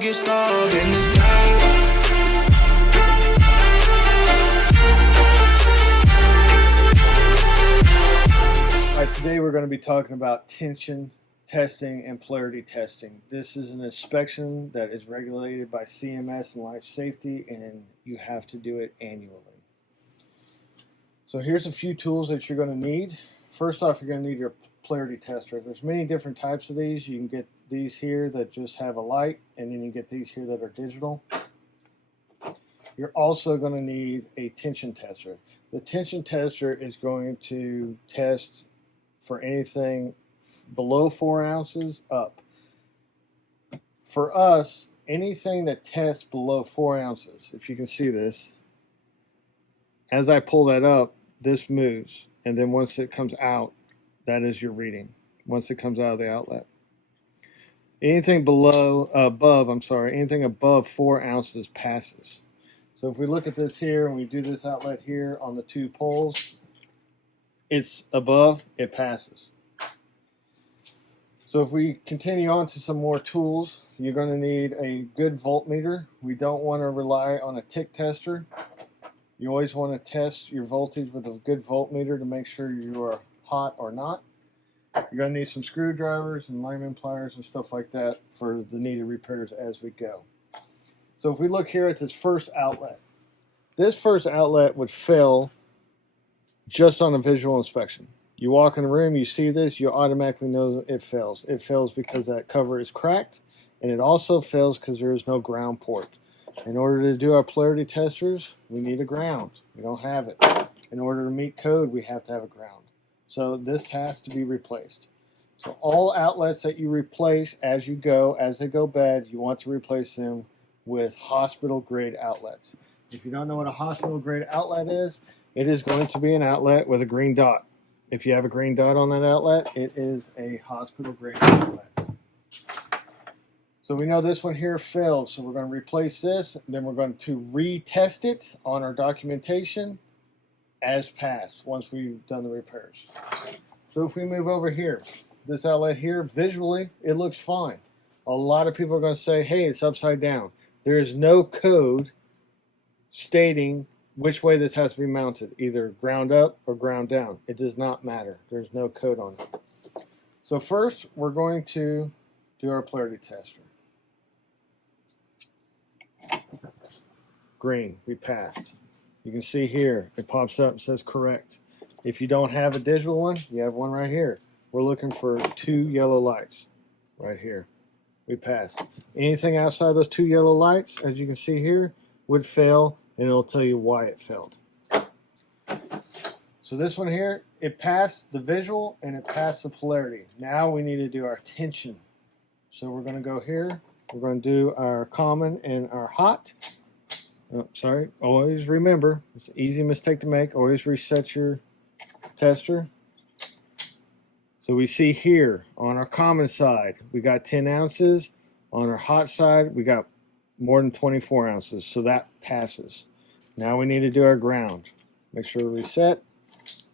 get stuck in this game. All right, today we're going to be talking about tension testing and polarity testing. This is an inspection that is regulated by CMS and Lifesafety, and you have to do it annually. So here's a few tools that you're going to need. First off, you're going to need your polarity tester. There's many different types of these. You can get these here that just have a light, and then you get these here that are digital. You're also going to need a tension tester. The tension tester is going to test for anything below 4 ounces up. For us, anything that tests below 4 ounces, if you can see this, as I pull that up, this moves, and then once it comes out, that is your reading. Once it comes out of the outlet, anything anything above 4 ounces passes. So if we look at this here and we do this outlet here on the 2 poles, it's above, it passes. So if we continue on to some more tools, you're going to need a good voltmeter. We don't want to rely on a tick tester. You always want to test your voltage with a good voltmeter to make sure you are hot or not. You're going to need some screwdrivers and lineman pliers and stuff like that for the needed repairs as we go. So if we look here at this first outlet would fail just on a visual inspection. You walk in the room, you see this, you automatically know it fails. It fails because that cover is cracked, and it also fails because there is no ground port. In order to do our polarity testers, we need a ground. We don't have it. In order to meet code, we have to have a ground. So this has to be replaced. So all outlets that you replace as you go, as they go bad, you want to replace them with hospital grade outlets. If you don't know what a hospital grade outlet is, it is going to be an outlet with a green dot. If you have a green dot on that outlet, it is a hospital grade outlet. So we know this one here failed, so we're going to replace this, and then we're going to retest it on our documentation as passed once we've done the repairs. So if we move over here, this outlet here, visually, it looks fine. A lot of people are going to say, hey, it's upside down. There is no code stating which way this has to be mounted, either ground up or ground down. It does not matter. There's no code on it. So first, we're going to do our polarity tester. Green, we passed. You can see here, it pops up and says correct. If you don't have a digital one, you have one right here. We're looking for 2 yellow lights right here. We passed. Anything outside those 2 yellow lights, as you can see here, would fail, and it'll tell you why it failed. So this one here, it passed the visual and it passed the polarity. Now we need to do our tension. So we're going to go here. We're going to do our common and our hot. Oh, sorry. Always remember, it's an easy mistake to make. Always reset your tester. So we see here on our common side, we got 10 ounces. On our hot side, we got more than 24 ounces. So that passes. Now we need to do our ground. Make sure we reset.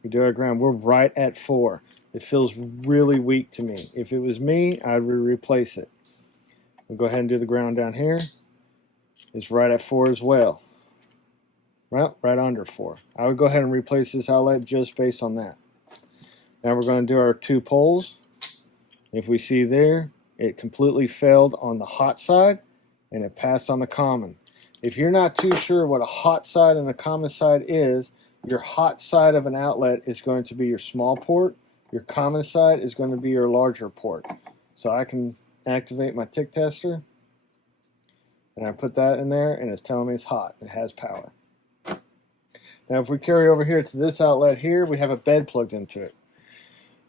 We do our ground. We're right at 4. It feels really weak to me. If it was me, I'd replace it. We'll go ahead and do the ground down here. It's right at 4 as well. Well, right under 4. I would go ahead and replace this outlet just based on that. Now we're going to do our 2 poles. If we see there, it completely failed on the hot side and it passed on the common. If you're not too sure what a hot side and a common side is, your hot side of an outlet is going to be your small port. Your common side is going to be your larger port. So I can activate my tick tester. And I put that in there, and it's telling me it's hot. It has power. Now, if we carry over here to this outlet here, we have a bed plugged into it.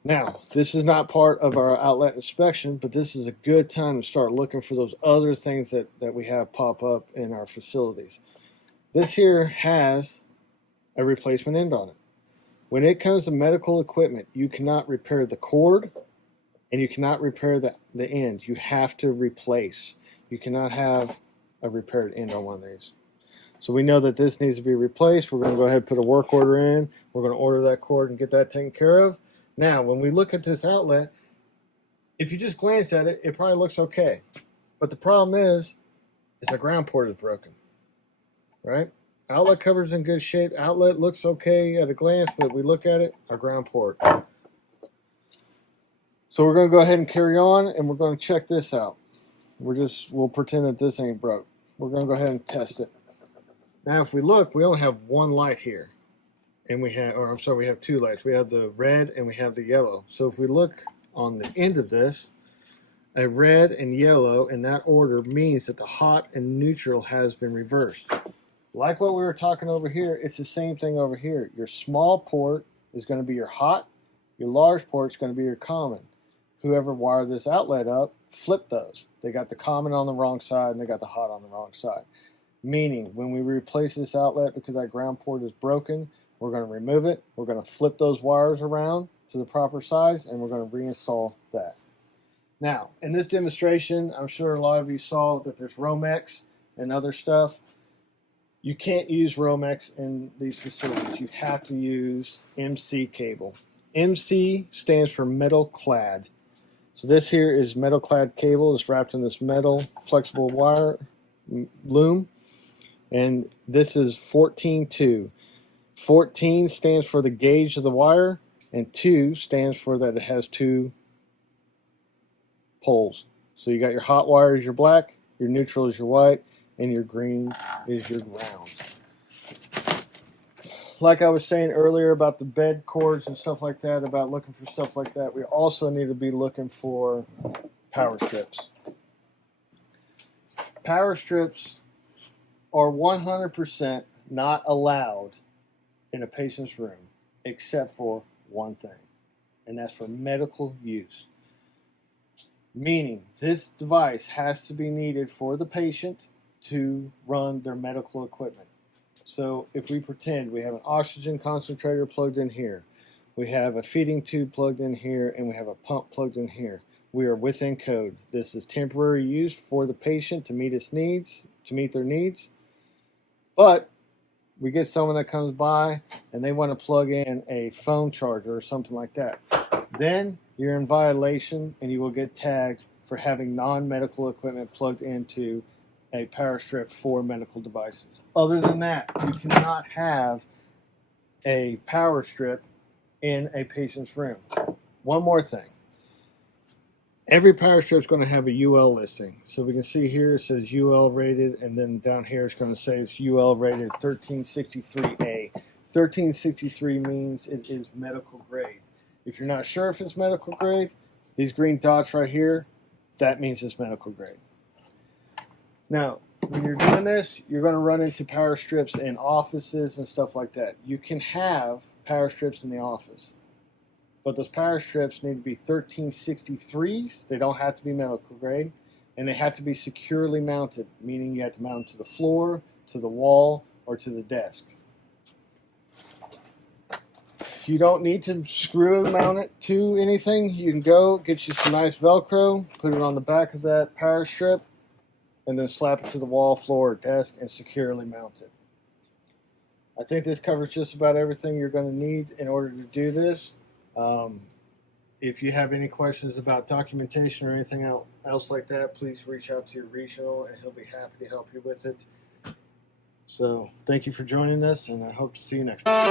Now, this is not part of our outlet inspection, but this is a good time to start looking for those other things that we have pop up in our facilities. This here has a replacement end on it. When it comes to medical equipment, you cannot repair the cord, and you cannot repair the end. You have to replace. You cannot have a repaired end on one of these. So we know that this needs to be replaced. We're going to go ahead and put a work order in. We're going to order that cord and get that taken care of. Now, when we look at this outlet, if you just glance at it, it probably looks okay. But the problem is, is our ground port is broken, right? Outlet cover's in good shape. Outlet looks okay at a glance, but we look at it, our ground port. So we're going to go ahead and carry on, and we're going to check this out. We'll pretend that this ain't broke. We're going to go ahead and test it. Now, if we look, we only have one light here, and we have two lights. We have the red and we have the yellow. So if we look on the end of this, a red and yellow in that order means that the hot and neutral has been reversed. Like what we were talking over here, it's the same thing over here. Your small port is going to be your hot. Your large port is going to be your common. Whoever wired this outlet up, flip those. They got the common on the wrong side and they got the hot on the wrong side. Meaning, when we replace this outlet because that ground port is broken, we're going to remove it. We're going to flip those wires around to the proper size, and we're going to reinstall that. Now, in this demonstration, I'm sure a lot of you saw that there's Romex and other stuff. You can't use Romex in these facilities. You have to use MC cable. MC stands for metal clad. So this here is metal clad cable. It's wrapped in this metal flexible wire loom. And this is 14-2. 14 stands for the gauge of the wire, and 2 stands for that it has 2 poles. So you got your hot wire is your black, your neutral is your white, and your green is your ground. Like I was saying earlier about the bed cords and stuff like that, about looking for stuff like that, we also need to be looking for power strips. Power strips are 100% not allowed in a patient's room except for one thing, and that's for medical use. Meaning this device has to be needed for the patient to run their medical equipment. So if we pretend we have an oxygen concentrator plugged in here, we have a feeding tube plugged in here, and we have a pump plugged in here, we are within code. This is temporary use for the patient to meet their needs. But we get someone that comes by and they want to plug in a phone charger or something like that. Then you're in violation and you will get tagged for having non-medical equipment plugged into a power strip for medical devices. Other than that, you cannot have a power strip in a patient's room. One more thing. Every power strip is going to have a UL listing. So we can see here it says UL rated, and then down here it's going to say it's UL rated 1363A. 1363 means it is medical grade. If you're not sure if it's medical grade, these green dots right here, that means it's medical grade. Now, when you're doing this, you're going to run into power strips in offices and stuff like that. You can have power strips in the office, but those power strips need to be 1363s. They don't have to be medical grade, and they have to be securely mounted, meaning you have to mount them to the floor, to the wall, or to the desk. You don't need to screw mount it to anything. You can go get you some nice Velcro, put it on the back of that power strip, and then slap it to the wall, floor, or desk, and securely mount it. I think this covers just about everything you're going to need in order to do this. If you have any questions about documentation or anything else like that, please reach out to your regional and he'll be happy to help you with it. So thank you for joining us, and I hope to see you next time.